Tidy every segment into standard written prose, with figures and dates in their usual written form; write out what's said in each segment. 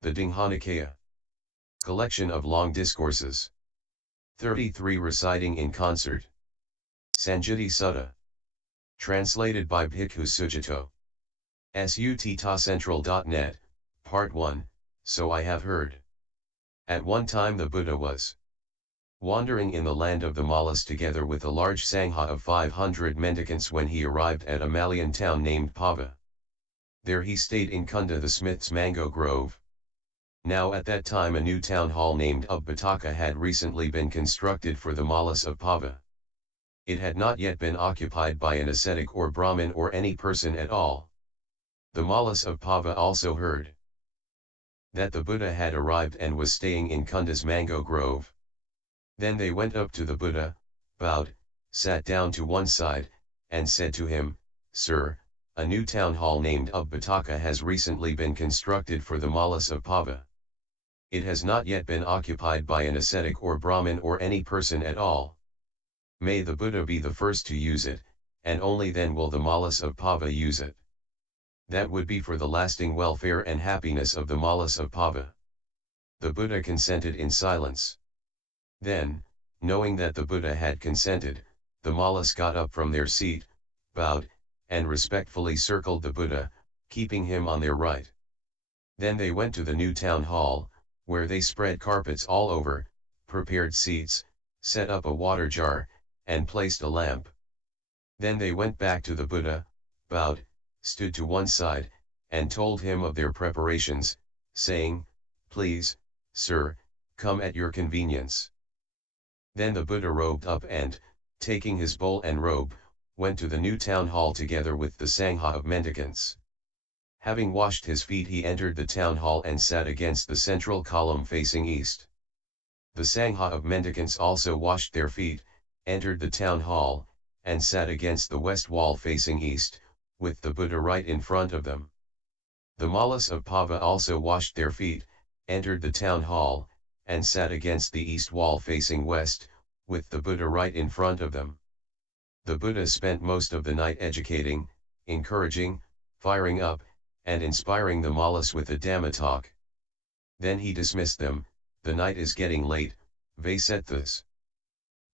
The Digha Nikaya. Collection of Long Discourses. 33 reciting in concert. Saṅgāti Sutta. Translated by Bhikkhu Sujato. Sutta.central.net, Part 1, So I have heard. At one time the Buddha was wandering in the land of the Mallas together with a large sangha of 500 mendicants when he arrived at a Malayan town named Pava. There he stayed in Kunda the smith's mango grove. Now at that time a new town hall named Pitaka had recently been constructed for the Mallas of Pava. It had not yet been occupied by an ascetic or Brahmin or any person at all. The Mallas of Pava also heard that the Buddha had arrived and was staying in Kunda's mango grove. Then they went up to the Buddha, bowed, sat down to one side, and said to him, "Sir, a new town hall named Pitaka has recently been constructed for the Mallas of Pava. It has not yet been occupied by an ascetic or Brahmin or any person at all. May the Buddha be the first to use it, and only then will the Mallas of Pava use it. That would be for the lasting welfare and happiness of the Mallas of Pava." The Buddha consented in silence. Then, knowing that the Buddha had consented, the Mallas got up from their seat, bowed, and respectfully circled the Buddha, keeping him on their right. Then they went to the new town hall, where they spread carpets all over, prepared seats, set up a water jar, and placed a lamp. Then they went back to the Buddha, bowed, stood to one side, and told him of their preparations, saying, "Please, sir, come at your convenience." Then the Buddha robed up and, taking his bowl and robe, went to the new town hall together with the sangha of mendicants. Having washed his feet he entered the town hall and sat against the central column facing east. The sangha of mendicants also washed their feet, entered the town hall, and sat against the west wall facing east, with the Buddha right in front of them. The Mallas of Pava also washed their feet, entered the town hall, and sat against the east wall facing west, with the Buddha right in front of them. The Buddha spent most of the night educating, encouraging, firing up, and inspiring the Mallas with the Dhamma talk. Then he dismissed them. "The night is getting late, Vasetthas.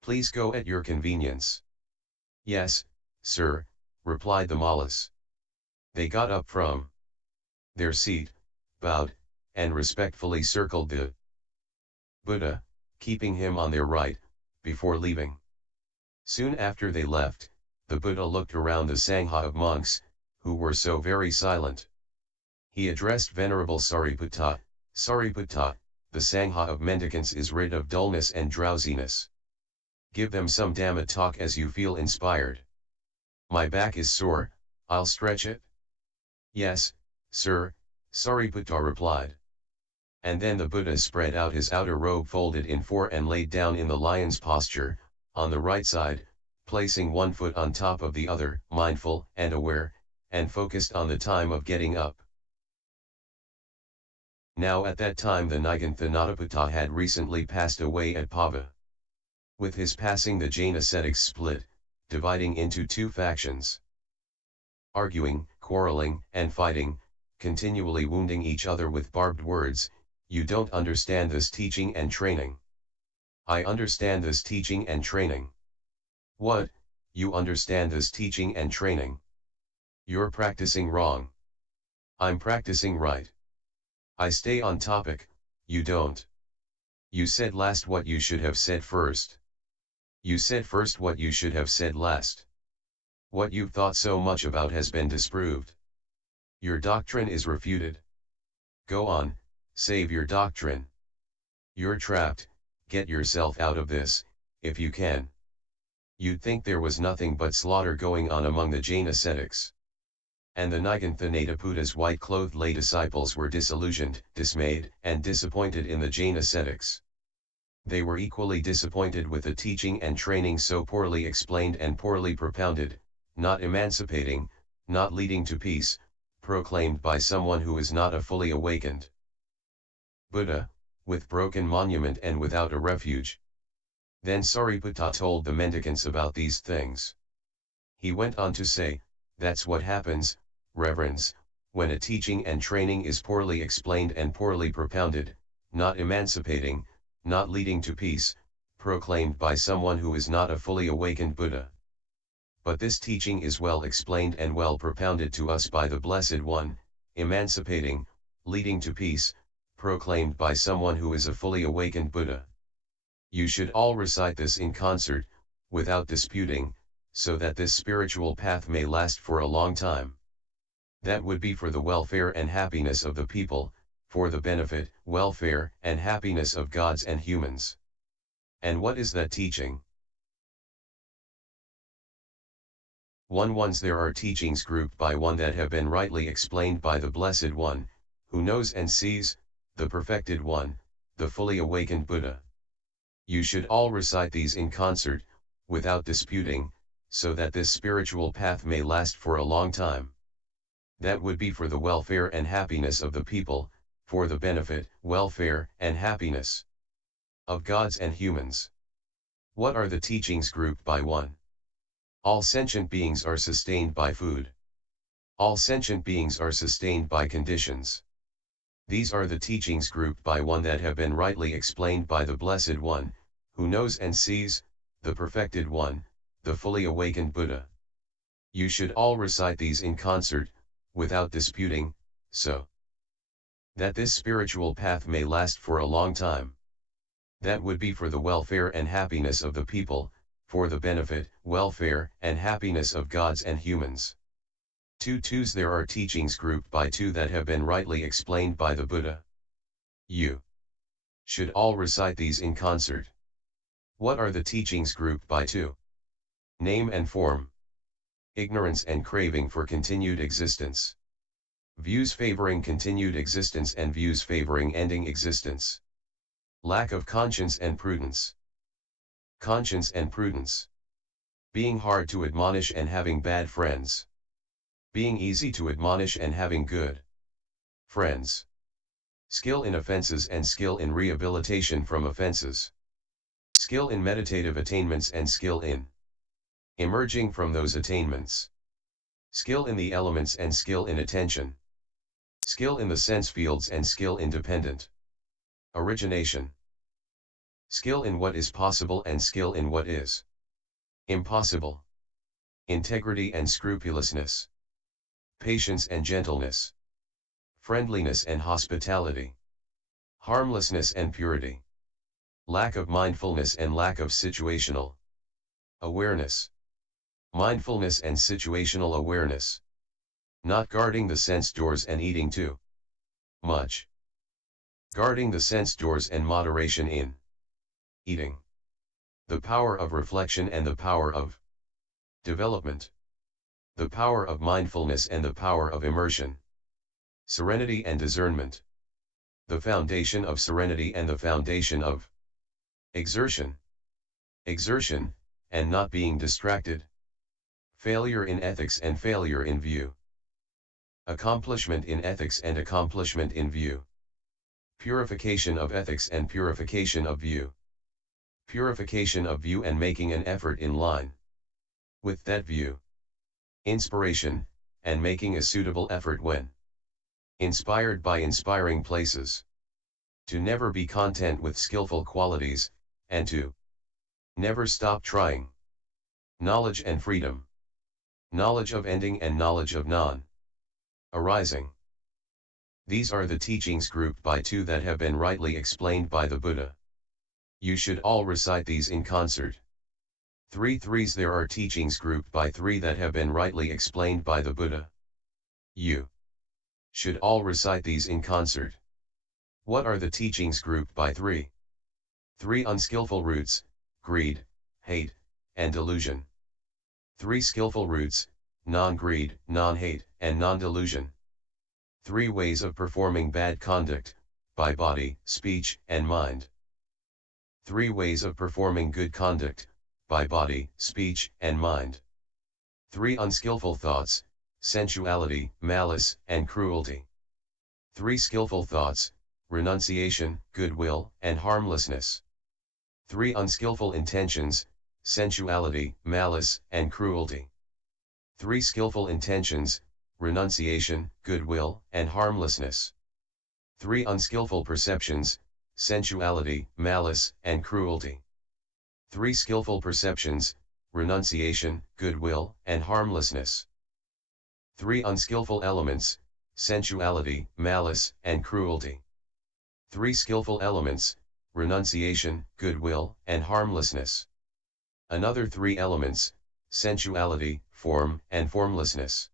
Please go at your convenience." "Yes, sir," replied the Mallas. They got up from their seat, bowed, and respectfully circled the Buddha, keeping him on their right, before leaving. Soon after they left, the Buddha looked around the sangha of monks, who were so very silent. He addressed Venerable Sariputta, "Sariputta, the sangha of mendicants is rid of dullness and drowsiness. Give them some Dhamma talk as you feel inspired." "My back is sore, I'll stretch it." "Yes, sir," Sariputta replied. And then the Buddha spread out his outer robe folded in four and laid down in the lion's posture, on the right side, placing one foot on top of the other, mindful and aware, and focused on the time of getting up. Now at that time the Niganthanādaputta had recently passed away at Pava. With his passing the Jain ascetics split, dividing into two factions. Arguing, quarreling, and fighting, continually wounding each other with barbed words. "You don't understand this teaching and training." "I understand this teaching and training." "What, you understand this teaching and training? You're practicing wrong." "I'm practicing right. I stay on topic, you don't. You said last what you should have said first. You said first what you should have said last. What you've thought so much about has been disproved. Your doctrine is refuted. Go on, save your doctrine. You're trapped, get yourself out of this, if you can." You'd think there was nothing but slaughter going on among the Jain ascetics. And the Niganthanadaputta's white-clothed lay disciples were disillusioned, dismayed, and disappointed in the Jain ascetics. They were equally disappointed with the teaching and training so poorly explained and poorly propounded, not emancipating, not leading to peace, proclaimed by someone who is not a fully awakened Buddha, with broken monument and without a refuge. Then Sariputta told the mendicants about these things. He went on to say, "That's what happens, reverends, when a teaching and training is poorly explained and poorly propounded, not emancipating, not leading to peace, proclaimed by someone who is not a fully awakened Buddha. But this teaching is well explained and well propounded to us by the Blessed One, emancipating, leading to peace, proclaimed by someone who is a fully awakened Buddha. You should all recite this in concert, without disputing, so that this spiritual path may last for a long time. That would be for the welfare and happiness of the people, for the benefit, welfare, and happiness of gods and humans. And what is that teaching? 1. Once there are teachings grouped by one that have been rightly explained by the Blessed One, who knows and sees, the perfected one, the fully awakened Buddha. You should all recite these in concert, without disputing, so that this spiritual path may last for a long time. That would be for the welfare and happiness of the people, for the benefit, welfare, and happiness of gods and humans. What are the teachings grouped by one? All sentient beings are sustained by food. All sentient beings are sustained by conditions. These are the teachings grouped by one that have been rightly explained by the Blessed One, who knows and sees, the perfected one, the fully awakened Buddha. You should all recite these in concert, without disputing, so that this spiritual path may last for a long time. That would be for the welfare and happiness of the people, for the benefit, welfare, and happiness of gods and humans. 2. There are teachings grouped by two that have been rightly explained by the Buddha. You should all recite these in concert. What are the teachings grouped by two? Name and form. Ignorance and craving for continued existence. Views favoring continued existence and views favoring ending existence. Lack of conscience and prudence. Conscience and prudence. Being hard to admonish and having bad friends. Being easy to admonish and having good friends. Skill in offenses and skill in rehabilitation from offenses. Skill in meditative attainments and skill in emerging from those attainments. Skill in the elements and skill in attention. Skill in the sense fields and skill in dependent origination. Skill in what is possible and skill in what is impossible. Integrity and scrupulousness. Patience and gentleness. Friendliness and hospitality. Harmlessness and purity. Lack of mindfulness and lack of situational awareness. Mindfulness and situational awareness. Not guarding the sense doors and eating too much. Guarding the sense doors and moderation in eating. The power of reflection and the power of development. The power of mindfulness and the power of immersion. Serenity and discernment. The foundation of serenity and the foundation of exertion. Exertion, and not being distracted. Failure in ethics and failure in view. Accomplishment in ethics and accomplishment in view. Purification of ethics and purification of view. Purification of view and making an effort in line with that view. Inspiration, and making a suitable effort when inspired by inspiring places. To never be content with skillful qualities, and to never stop trying. Knowledge and freedom. Knowledge of ending and knowledge of non-arising. These are the teachings grouped by two that have been rightly explained by the Buddha. You should all recite these in concert. 3. There are teachings grouped by three that have been rightly explained by the Buddha. You should all recite these in concert. What are the teachings grouped by three? 3 unskillful roots, greed, hate, and delusion. 3 skillful roots, non-greed, non-hate, and non-delusion. 3 ways of performing bad conduct, by body, speech, and mind. 3 ways of performing good conduct, by body, speech, and mind. 3 unskillful thoughts, sensuality, malice, and cruelty. 3 skillful thoughts, renunciation, goodwill, and harmlessness. 3 unskillful intentions, sensuality, malice, and cruelty. 3 skillful intentions, renunciation, goodwill, and harmlessness. 3 unskillful perceptions, sensuality, malice, and cruelty. 3 skillful perceptions, renunciation, goodwill, and harmlessness. 3 unskillful elements, sensuality, malice, and cruelty. 3 skillful elements, renunciation, goodwill, and harmlessness. Another 3 elements, sensuality, form, and formlessness.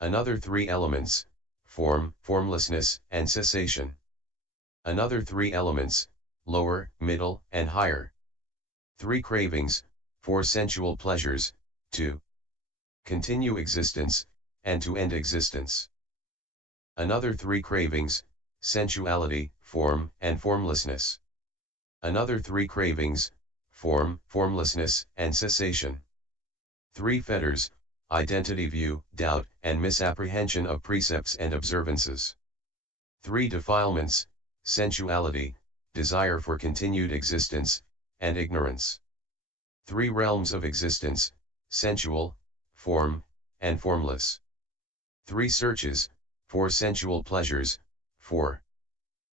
Another 3 elements, form, formlessness, and cessation. Another 3 elements, lower, middle, and higher. 3 cravings, 4 sensual pleasures, to continue existence, and to end existence. Another 3 cravings, sensuality, form, and formlessness. Another 3 cravings, form, formlessness, and cessation. 3 fetters, identity view, doubt, and misapprehension of precepts and observances. 3 defilements, sensuality, desire for continued existence, and ignorance. 3 realms of existence, sensual, form, and formless. 3 searches, for sensual pleasures, for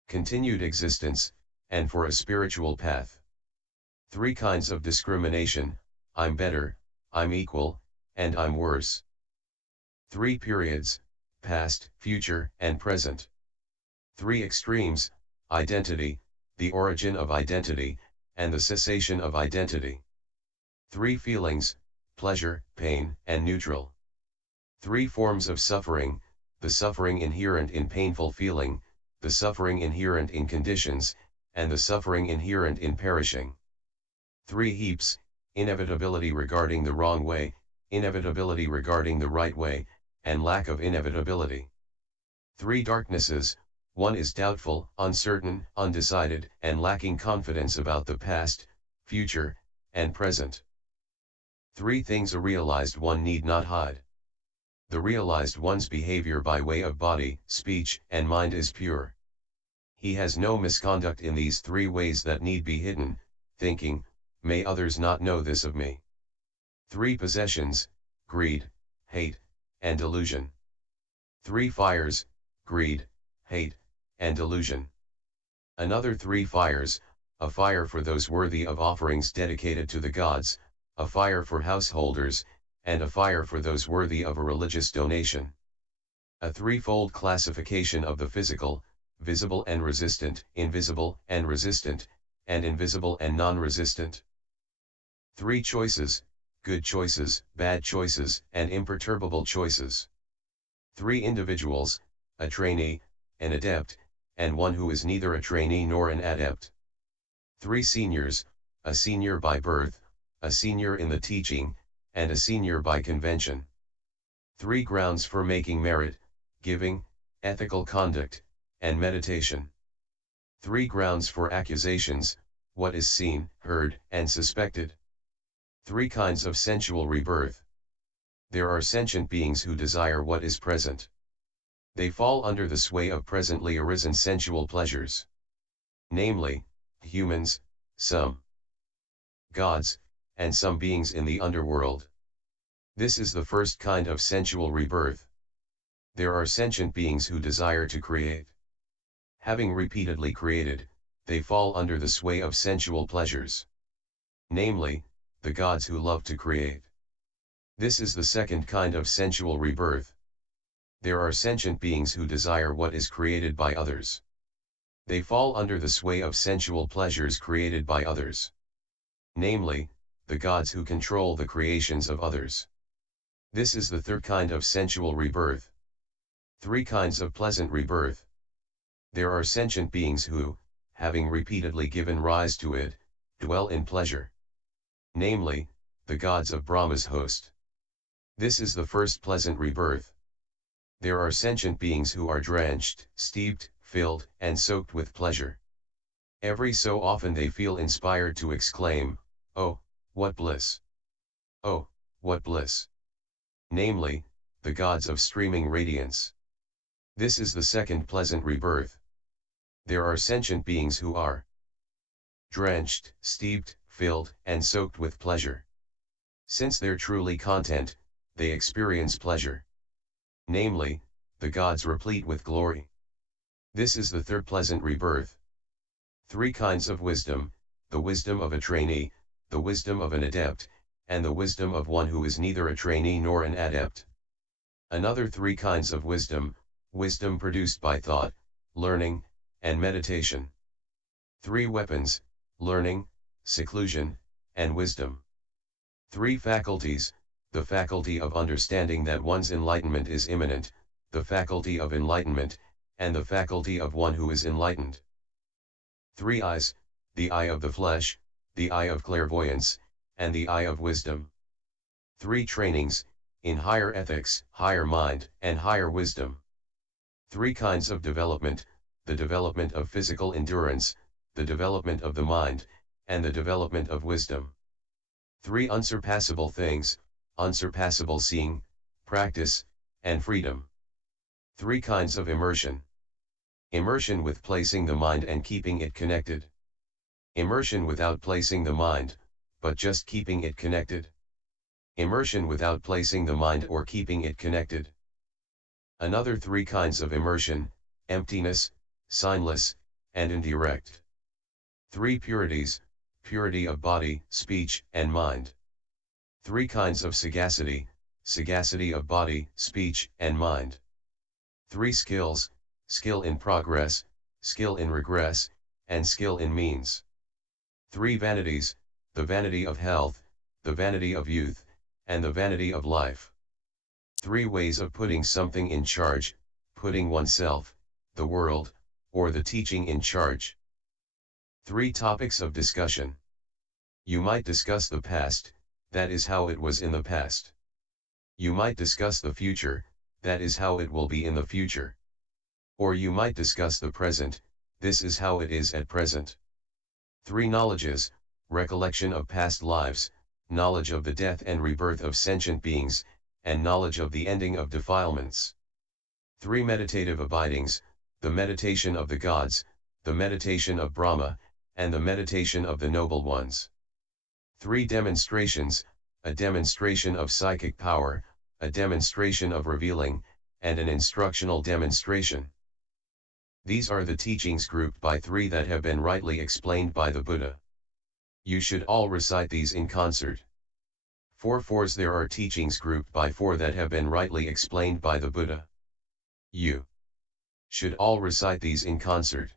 continued existence, and for a spiritual path. 3 kinds of discrimination, I'm better, I'm equal, and I'm worse. 3 periods, past, future, and present. 3 extremes, identity, the origin of identity, and the cessation of identity. 3 feelings, pleasure, pain, and neutral. 3 forms of suffering, the suffering inherent in painful feeling, the suffering inherent in conditions, and the suffering inherent in perishing. 3 heaps, inevitability regarding the wrong way, inevitability regarding the right way, and lack of inevitability. 3 darknesses, one is doubtful, uncertain, undecided, and lacking confidence about the past, future, and present. 3 things a realized one need not hide. The realized one's behavior by way of body, speech, and mind is pure. He has no misconduct in these 3 ways that need be hidden, thinking, may others not know this of me. 3 possessions, greed, hate, and delusion. 3 fires, greed, hate, and delusion. Another 3 fires, a fire for those worthy of offerings dedicated to the gods, a fire for householders, and a fire for those worthy of a religious donation. A 3-fold classification of the physical, visible and resistant, invisible and resistant, and invisible and non-resistant. 3 choices, good choices, bad choices, and imperturbable choices. 3 individuals, a trainee, an adept, and one who is neither a trainee nor an adept. 3 seniors, a senior by birth, a senior in the teaching, and a senior by convention. 3 grounds for making merit, giving, ethical conduct, and meditation. 3 grounds for accusations, what is seen, heard, and suspected. 3 kinds of sensual rebirth. There are sentient beings who desire what is present. They fall under the sway of presently arisen sensual pleasures. Namely, humans, some gods, and some beings in the underworld. This is the first kind of sensual rebirth. There are sentient beings who desire to create. Having repeatedly created, they fall under the sway of sensual pleasures. Namely, the gods who love to create. This is the second kind of sensual rebirth. There are sentient beings who desire what is created by others. They fall under the sway of sensual pleasures created by others. Namely, the gods who control the creations of others. This is the third kind of sensual rebirth. 3 kinds of pleasant rebirth. There are sentient beings who, having repeatedly given rise to it, dwell in pleasure. Namely, the gods of Brahma's host. This is the first pleasant rebirth. There are sentient beings who are drenched, steeped, filled, and soaked with pleasure. Every so often they feel inspired to exclaim, "Oh, what bliss! Oh, what bliss!" Namely, the gods of streaming radiance. This is the second pleasant rebirth. There are sentient beings who are drenched, steeped, filled, and soaked with pleasure. Since they're truly content, they experience pleasure. namely, the gods replete with glory. This is the third pleasant rebirth. 3 kinds of wisdom, the wisdom of a trainee, the wisdom of an adept, and the wisdom of one who is neither a trainee nor an adept. Another 3 kinds of wisdom, wisdom produced by thought, learning, and meditation. 3 weapons, learning, seclusion, and wisdom. 3 faculties, the faculty of understanding that one's enlightenment is imminent, the faculty of enlightenment, and the faculty of one who is enlightened. 3 eyes, the eye of the flesh, the eye of clairvoyance, and the eye of wisdom. 3 trainings, in higher ethics, higher mind, and higher wisdom. 3 kinds of development, the development of physical endurance, the development of the mind, and the development of wisdom. 3 unsurpassable things, unsurpassable seeing, practice, and freedom. 3 kinds of immersion. Immersion with placing the mind and keeping it connected. Immersion without placing the mind, but just keeping it connected. Immersion without placing the mind or keeping it connected. Another 3 kinds of immersion, emptiness, signless, and indirect. 3 purities, purity of body, speech, and mind. 3 kinds of sagacity, sagacity of body, speech, and mind. 3 skills, skill in progress, skill in regress, and skill in means. 3 vanities, the vanity of health, the vanity of youth, and the vanity of life. 3 ways of putting something in charge, putting oneself, the world, or the teaching in charge. 3 topics of discussion. You might discuss the past, that is how it was in the past. You might discuss the future, that is how it will be in the future. Or you might discuss the present, this is how it is at present. 3 knowledges, recollection of past lives, knowledge of the death and rebirth of sentient beings, and knowledge of the ending of defilements. 3 meditative abidings, the meditation of the gods, the meditation of Brahma, and the meditation of the noble ones. 3 demonstrations, a demonstration of psychic power, a demonstration of revealing, and an instructional demonstration. These are the teachings grouped by 3 that have been rightly explained by the Buddha. You should all recite these in concert. 4 fours there are teachings grouped by 4 that have been rightly explained by the Buddha. You should all recite these in concert.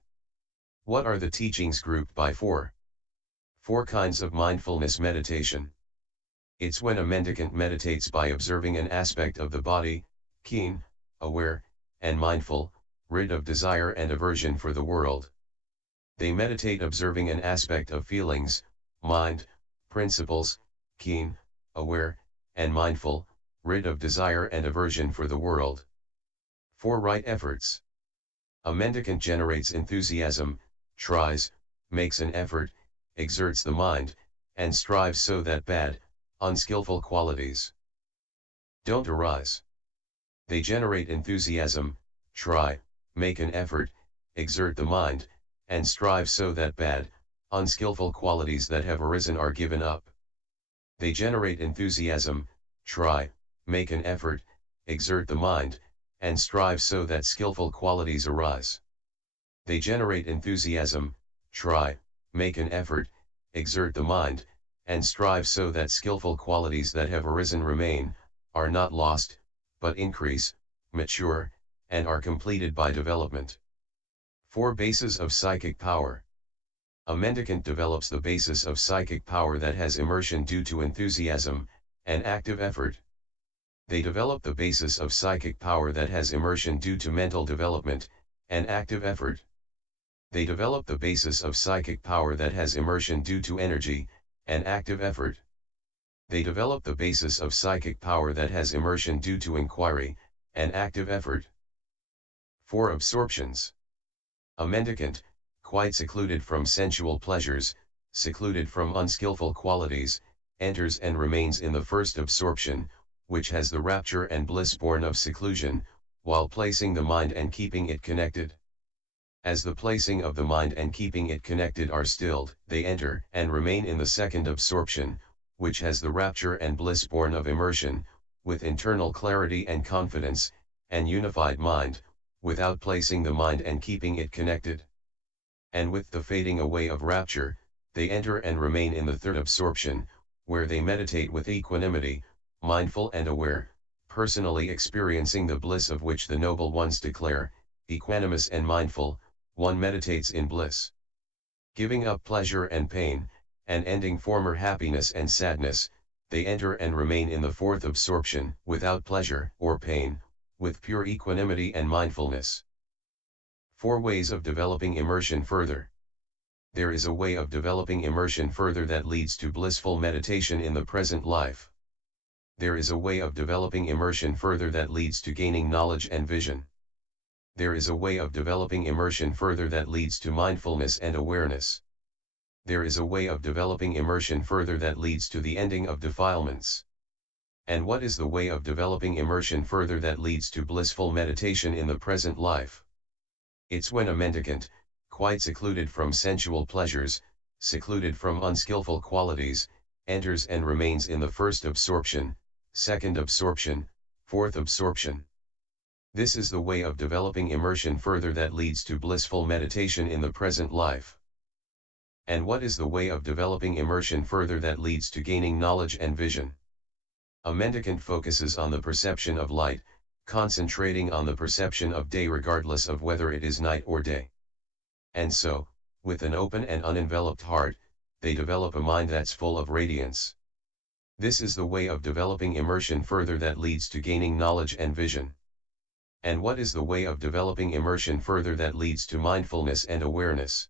What are the teachings grouped by 4? 4 kinds of mindfulness meditation. It's when a mendicant meditates by observing an aspect of the body, keen, aware, and mindful, rid of desire and aversion for the world. They meditate observing an aspect of feelings, mind, principles, keen, aware, and mindful, rid of desire and aversion for the world. 4 right efforts. A mendicant generates enthusiasm, tries, makes an effort, exerts the mind, and strives so that bad, unskillful qualities don't arise. They generate enthusiasm, try, make an effort, exert the mind, and strive so that bad, unskillful qualities that have arisen are given up. They generate enthusiasm, try, make an effort, exert the mind, and strive so that skillful qualities arise. They generate enthusiasm, try, make an effort, exert the mind, and strive so that skillful qualities that have arisen remain, are not lost, but increase, mature, and are completed by development. 4 bases of psychic power. A mendicant develops the basis of psychic power that has immersion due to enthusiasm, and active effort. They develop the basis of psychic power that has immersion due to mental development, and active effort. They develop the basis of psychic power that has immersion due to energy, and active effort. They develop the basis of psychic power that has immersion due to inquiry, and active effort. 4 absorptions. A mendicant, quite secluded from sensual pleasures, secluded from unskillful qualities, enters and remains in the first absorption, which has the rapture and bliss born of seclusion, while placing the mind and keeping it connected. As the placing of the mind and keeping it connected are stilled, they enter and remain in the second absorption, which has the rapture and bliss born of immersion, with internal clarity and confidence, and unified mind, without placing the mind and keeping it connected. And with the fading away of rapture, they enter and remain in the third absorption, where they meditate with equanimity, mindful and aware, personally experiencing the bliss of which the noble ones declare, equanimous and mindful, one meditates in bliss. Giving up pleasure and pain, and ending former happiness and sadness, they enter and remain in the fourth absorption, without pleasure or pain, with pure equanimity and mindfulness. 4 ways of developing immersion further. There is a way of developing immersion further that leads to blissful meditation in the present life. There is a way of developing immersion further that leads to gaining knowledge and vision. There is a way of developing immersion further that leads to mindfulness and awareness. There is a way of developing immersion further that leads to the ending of defilements. And what is the way of developing immersion further that leads to blissful meditation in the present life? It's when a mendicant, quite secluded from sensual pleasures, secluded from unskillful qualities, enters and remains in the first absorption, second absorption, fourth absorption. This is the way of developing immersion further that leads to blissful meditation in the present life. And what is the way of developing immersion further that leads to gaining knowledge and vision? A mendicant focuses on the perception of light, concentrating on the perception of day regardless of whether it is night or day. And so, with an open and unenveloped heart, they develop a mind that's full of radiance. This is the way of developing immersion further that leads to gaining knowledge and vision. And what is the way of developing immersion further that leads to mindfulness and awareness?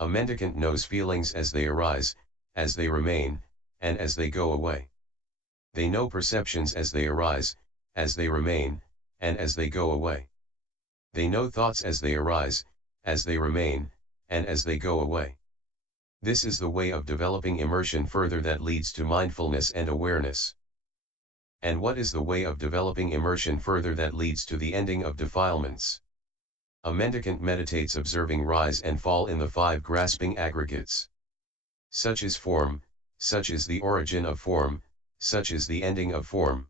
A mendicant knows feelings as they arise, as they remain, and as they go away. They know perceptions as they arise, as they remain, and as they go away. They know thoughts as they arise, as they remain, and as they go away. This is the way of developing immersion further that leads to mindfulness and awareness. And what is the way of developing immersion further that leads to the ending of defilements? A mendicant meditates observing rise and fall in the 5 grasping aggregates. Such is form, such is the origin of form, such is the ending of form.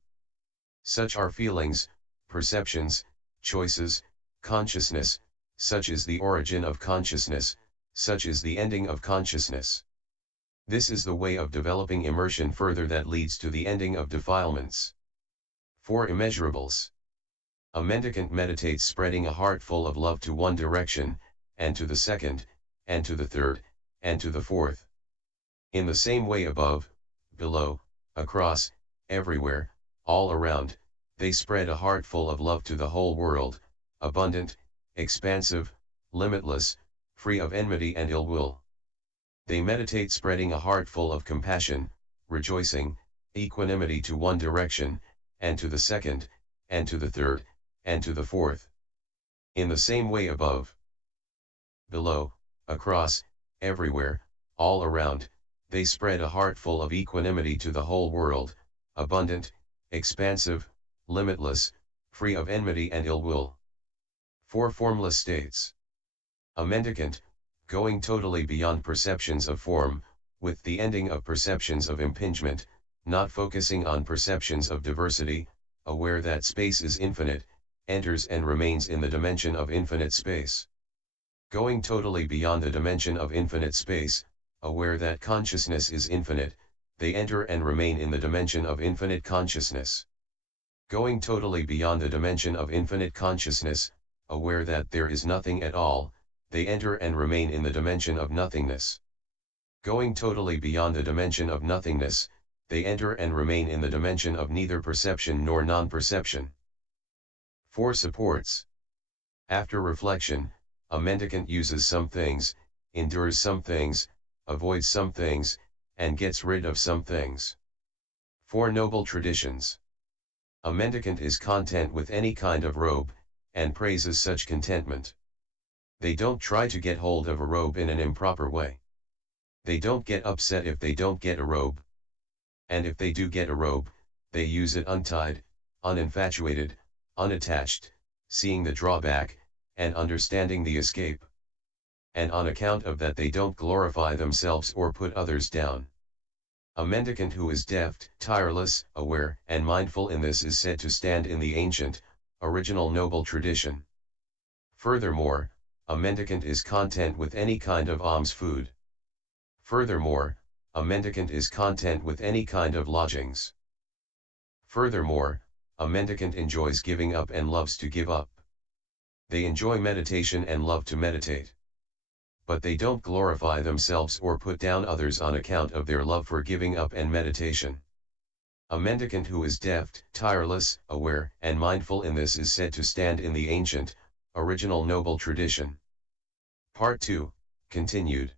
Such are feelings, perceptions, choices, consciousness, such is the origin of consciousness, such is the ending of consciousness. This is the way of developing immersion further that leads to the ending of defilements. 4 immeasurables. A mendicant meditates spreading a heart full of love to one direction, and to the second, and to the third, and to the fourth. In the same way above, below, across, everywhere, all around, they spread a heart full of love to the whole world, abundant, expansive, limitless, free of enmity and ill will. They meditate spreading a heart full of compassion, rejoicing, equanimity to one direction, and to the second, and to the third, and to the fourth. In the same way above, below, across, everywhere, all around, they spread a heart full of equanimity to the whole world, abundant, expansive, limitless, free of enmity and ill will. 4 formless states. A mendicant, going totally beyond perceptions of form, with the ending of perceptions of impingement, not focusing on perceptions of diversity, aware that space is infinite, enters and remains in the dimension of infinite space. Going totally beyond the dimension of infinite space, aware that consciousness is infinite, they enter and remain in the dimension of infinite consciousness. Going totally beyond the dimension of infinite consciousness, aware that there is nothing at all, they enter and remain in the dimension of nothingness. Going totally beyond the dimension of nothingness, they enter and remain in the dimension of neither perception nor non-perception. 4 supports. After reflection, a mendicant uses some things, endures some things, avoids some things, and gets rid of some things. 4 noble traditions. A mendicant is content with any kind of robe, and praises such contentment. They don't try to get hold of a robe in an improper way. They don't get upset if they don't get a robe. And if they do get a robe, they use it untied, uninfatuated, unattached, seeing the drawback, and understanding the escape. And on account of that they don't glorify themselves or put others down. A mendicant who is deft, tireless, aware, and mindful in this is said to stand in the ancient, original noble tradition. Furthermore, a mendicant is content with any kind of alms food. Furthermore, a mendicant is content with any kind of lodgings. Furthermore, a mendicant enjoys giving up and loves to give up. They enjoy meditation and love to meditate. But they don't glorify themselves or put down others on account of their love for giving up and meditation. A mendicant who is deft, tireless, aware, and mindful in this is said to stand in the ancient, original noble tradition. Part 2, continued.